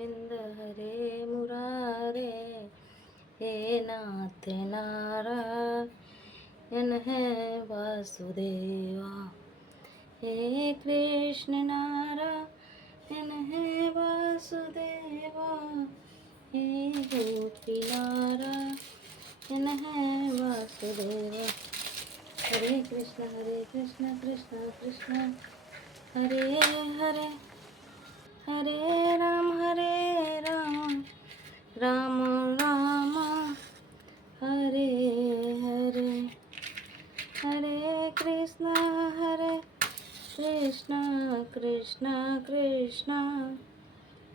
गोविंद हरे मुरारे, हे नाथ नारायण है वासुदेवा, हे कृष्ण नारायण है वासुदेवा, हे गोपी नारायण है वासुदेवा। हरे कृष्ण कृष्ण कृष्ण हरे हरे, हरे राम राम राम हरे हरे, हरे कृष्ण कृष्ण कृष्ण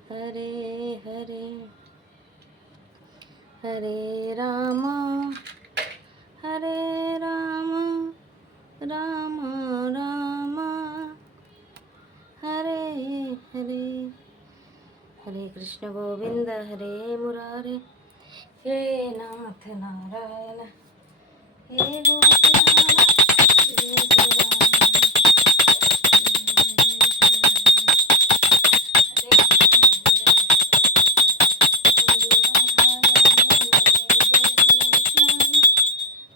हरे हरे, हरे राम राम राम हरे हरे। हरे कृष्ण गोविंद हरे मुरारे, हे नाथ नारायण, हे गोपी नारायण, जय श्री राम।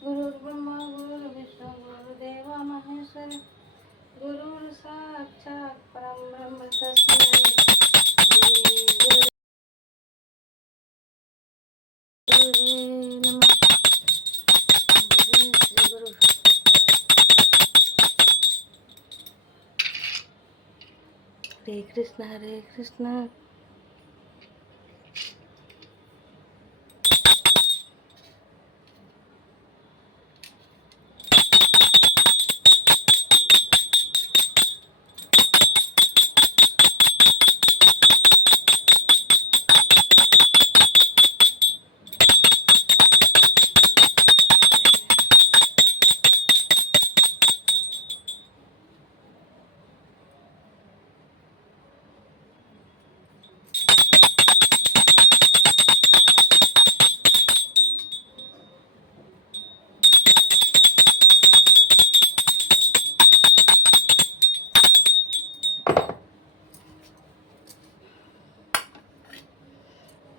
गुरुर्ब्रह्मा गुरुर्विष्णु गुरुर्देव महेश्वर, गुरुर् साक्षात् परं ब्रह्म तस्मै श्री गुरुवे नमः। जय श्री गुरु। हरे कृष्ण हरे कृष्ण।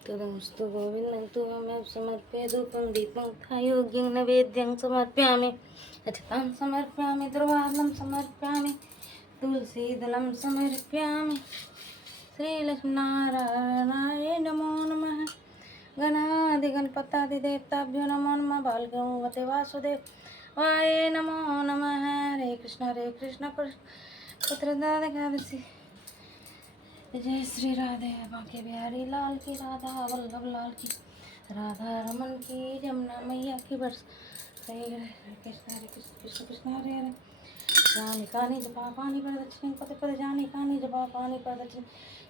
तदस्तु गोविन्दं त्वमेव समर्प्य धूपं दीपं तथा योग्यं नैवेद्यं समर्पयामि, अक्षतां समर्पयामि, दुर्वासनं समर्पयामि, तुलसीदलं समर्पयामि। श्रीलक्ष्मीनारायणाय नमो नमः। गणाधिगणपतादिदेवताभ्यो नमो नमः। बालगणपते वासुदेवाय नमो नमः। हरे कृष्ण पुत्रदान एकादशी। जय श्री राधे बांके बिहारी लाल की, राधा वल्लभ लाल की, राधा रमन की, जमुना मैया की बरस। हरे कृष्ण कृष्ण कृष्ण हरे हरे। जाने कानी जपा पानी पर दक्षिण पदे पदे, जाने कानी जपा पानी पर दक्षिण,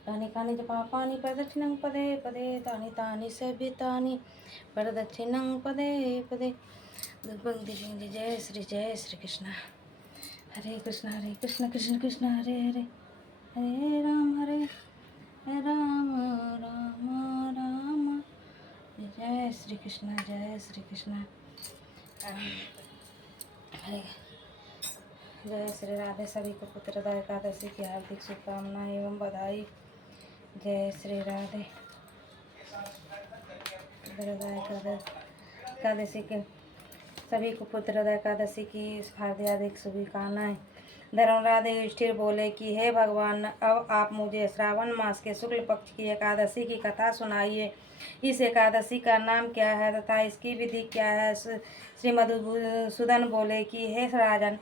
जाने कानी जपा पानी पर दक्षिणं पदे पदे, तानि तानि सेवितानि पर दक्षिणं पदे पदे। जय श्री कृष्ण। हरे कृष्ण कृष्ण कृष्ण हरे हरे, हरे राम राम राम। जय श्री कृष्ण हरे। जय श्री राधे। सभी को पुत्रदा एकादशी की हार्दिक शुभकामनाएं एवं बधाई। जय श्री राधे। पुत्रदा एकादशी के सभी को पुत्रदा एकादशी की हार्दिक शुभकामनाएं। धर्मराज युधिष्ठिर बोले कि हे भगवान, अब आप मुझे श्रावण मास के शुक्ल पक्ष की एकादशी की कथा सुनाइए। इस एकादशी का नाम क्या है तथा इसकी विधि क्या है। श्री मधुसूदन बोले कि हे राजन,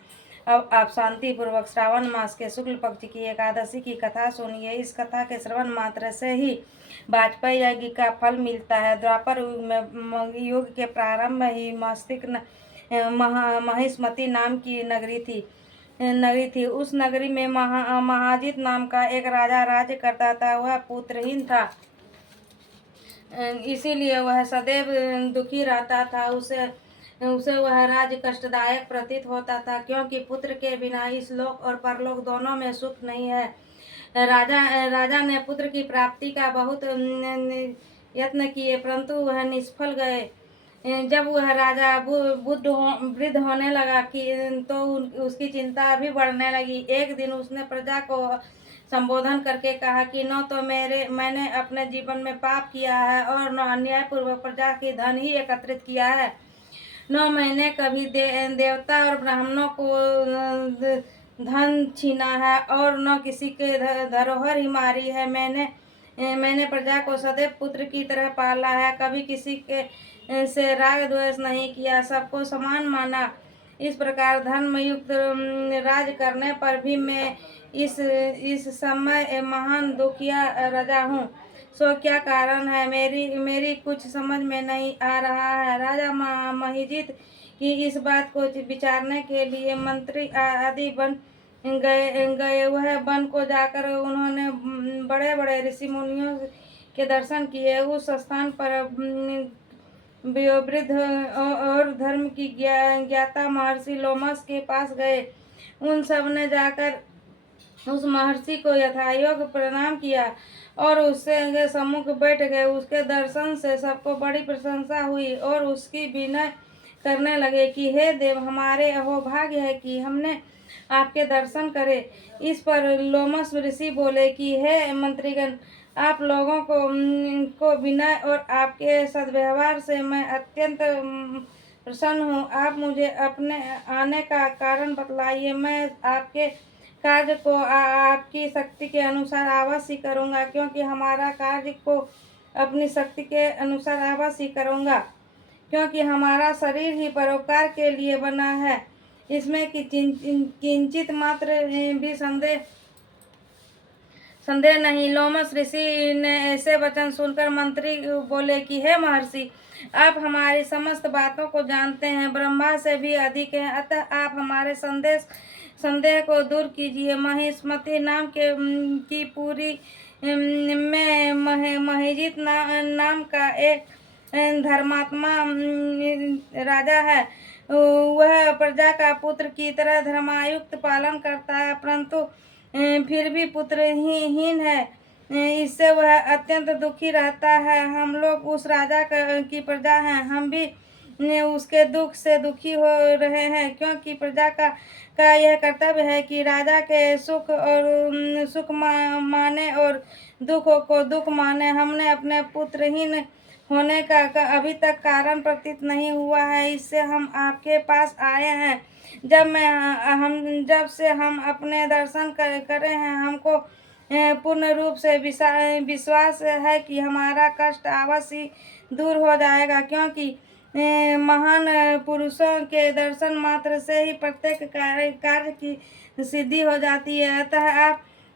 अब आप शांति पूर्वक श्रावण मास के शुक्ल पक्ष की एकादशी की कथा सुनिए। इस कथा के श्रवण मात्र से ही वाजपेयी यज्ञ का फल मिलता है। द्वापर युग के प्रारंभ में ही मस्तिष्क महिष्मती नाम की नगरी थी। उस नगरी में महाजित नाम का एक राजा राज्य करता था। वह पुत्रहीन था, इसीलिए वह सदैव दुखी रहता था। उसे वह राज्य कष्टदायक प्रतीत होता था, क्योंकि पुत्र के बिना इस लोक और परलोक दोनों में सुख नहीं है। राजा ने पुत्र की प्राप्ति का बहुत यत्न किए, परंतु वह निष्फल गए। जब वह राजा वृद्ध होने लगा कि तो उसकी चिंता भी बढ़ने लगी। एक दिन उसने प्रजा को संबोधन करके कहा कि न तो मैंने अपने जीवन में पाप किया है और न अन्यायपूर्वक प्रजा की धन ही एकत्रित किया है, न मैंने कभी देवता और ब्राह्मणों को धन छीना है और न किसी के धरोहर ही मारी है। मैंने प्रजा को सदैव पुत्र की तरह पाला है, कभी किसी के से राग द्वेष नहीं किया, सबको समान माना। इस प्रकार धर्मयुक्त राज करने पर भी मैं इस समय महान दुखिया राजा हूँ। सो क्या कारण है, मेरी कुछ समझ में नहीं आ रहा है। राजा महिजित की इस बात को विचारने के लिए मंत्री आदि बन गए। वह वन को जाकर उन्होंने बड़े बड़े ऋषि मुनियों के दर्शन किए। उस स्थान पर वृद्ध और धर्म की ज्ञाता महर्षि लोमस के पास गए। उन सब ने जाकर उस महर्षि को यथायोग प्रणाम किया और उससे सम्मुख बैठ गए। उसके दर्शन से सबको बड़ी प्रशंसा हुई और उसकी विनय करने लगे कि हे देव, हमारे अहोभाग्य है कि हमने आपके दर्शन करे। इस पर लोमस ऋषि बोले कि हे मंत्रीगण, आप लोगों को विनय और आपके सद्व्यवहार से मैं अत्यंत प्रसन्न हूँ। आप मुझे अपने आने का कारण बतलाइए, मैं आपके कार्य को आपकी शक्ति के अनुसार अवश्य करूँगा, क्योंकि हमारा कार्य को अपनी शक्ति के अनुसार अवश्य करूँगा, क्योंकि हमारा शरीर ही परोपकार के लिए बना है, इसमें कि किंचित मात्र भी संदेह नहीं। लोमस ऋषि ने ऐसे वचन सुनकर मंत्री बोले कि हे महर्षि, आप हमारी समस्त बातों को जानते हैं, ब्रह्मा से भी अधिक हैं, अतः आप हमारे संदेह को दूर कीजिए। महिष्मति नाम की पुरी में महिजित नाम का एक धर्मात्मा राजा है। वह प्रजा का पुत्र की तरह धर्मायुक्त पालन करता है, परंतु फिर भी पुत्रहीन है। इससे वह अत्यंत दुखी रहता है। हम लोग उस राजा की प्रजा हैं, हम भी उसके दुख से दुखी हो रहे हैं, क्योंकि प्रजा का यह कर्तव्य है कि राजा के सुख माने और दुख को दुख माने। हमने अपने पुत्रहीन होने का अभी तक कारण प्रतीत नहीं हुआ है, इससे हम आपके पास आए हैं। जब से हम अपने दर्शन करे हैं, हमको पूर्ण रूप से विश्वास है कि हमारा कष्ट अवश्य दूर हो जाएगा, क्योंकि महान पुरुषों के दर्शन मात्र से ही प्रत्येक कार्य की सिद्धि हो जाती है। अतः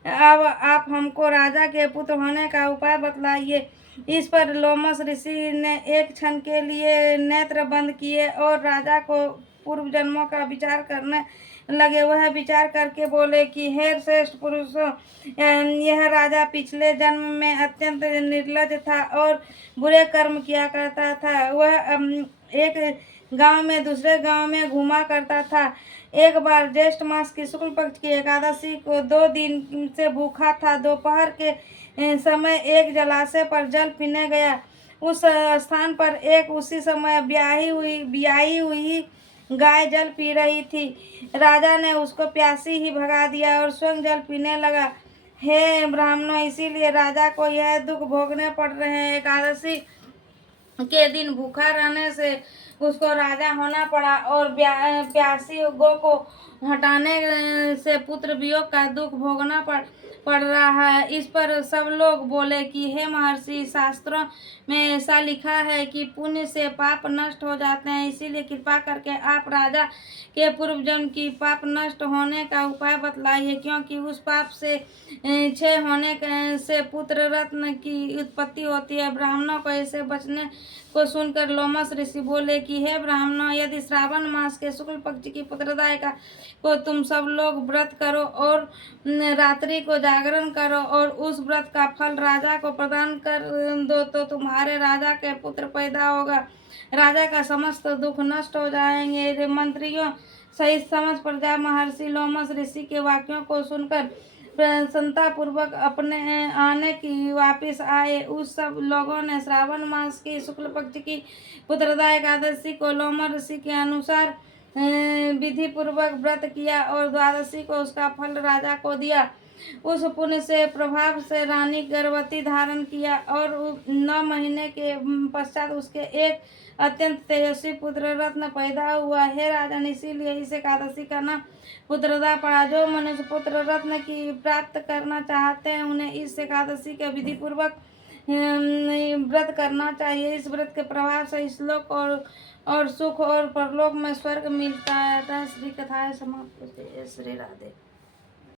अब आप हमको राजा के पुत्र होने का उपाय बतलाइए। इस पर लोमस ऋषि ने एक क्षण के लिए नेत्र बंद किए और राजा को पूर्व जन्मों का विचार करने लगे। वह विचार करके बोले कि हे श्रेष्ठ पुरुषों, यह राजा पिछले जन्म में अत्यंत निर्लज था और बुरे कर्म किया करता था। वह एक गांव में दूसरे गांव में घूमा करता था। एक बार ज्येष्ठ मास की शुक्ल पक्ष की एकादशी को 2 दिन से भूखा था। दोपहर के समय एक जलाशय पर जल पीने गया। उस स्थान पर एक उसी समय ब्याही हुई गाय जल पी रही थी। राजा ने उसको प्यासी ही भगा दिया और स्वयं जल पीने लगा। हे ब्राह्मणों, इसीलिए राजा को यह दुख भोगने पड़ रहे हैं। एकादशी के दिन भूखा रहने से उसको राजा होना पड़ा और प्यासी गो को हटाने से पुत्र वियोग का दुख भोगना पड़ रहा है। इस पर सब लोग बोले कि हे महर्षि, शास्त्रों में ऐसा लिखा है कि पुण्य से पाप नष्ट हो जाते हैं, इसीलिए कृपा करके आप राजा के पूर्व जन्म की पाप नष्ट होने का उपाय बतलाइए, क्योंकि उस पाप से क्षय होने से पुत्र रत्न की उत्पत्ति होती है। ब्राह्मणों को ऐसे बचने को सुनकर लोमस ऋषि बोले कि हे ब्राह्मणों, यदि श्रावण मास के शुक्ल पक्ष की पुत्रदायिका को तुम सब लोग व्रत करो और रात्रि को जागरण करो और उस व्रत का फल राजा को प्रदान कर दो, तो तुम्हारे राजा के पुत्र पैदा होगा। राजा का समस्त दुख नष्ट हो जाएंगे। मंत्रियों सहित समस्त प्रजा महर्षि लोमस ऋषि के वाक्यों को सुनकर प्रसन्नता पूर्वक अपने आने की वापिस आए। उस सब लोगों ने श्रावण मास की शुक्ल पक्ष की पुत्रदा एकादशी को लोमस ऋषि के अनुसार विधि पूर्वक व्रत किया और द्वादशी को उसका फल राजा को दिया। उस पुण्य से प्रभाव से रानी गर्भवती धारण किया और 9 महीने के पश्चात उसके एक अत्यंत तेजस्वी पुत्र रत्न पैदा हुआ। हे राजन, इसीलिए इस एकादशी का नाम पुत्रदा पड़ा। जो मनुष्य पुत्र रत्न की प्राप्त करना चाहते हैं उन्हें इस एकादशी के विधि पूर्वक व्रत करना चाहिए। इस व्रत के प्रभाव से इस्लोक और सुख और परलोक में स्वर्ग मिलता है। श्री कथाएं समाप्त। श्री राधे।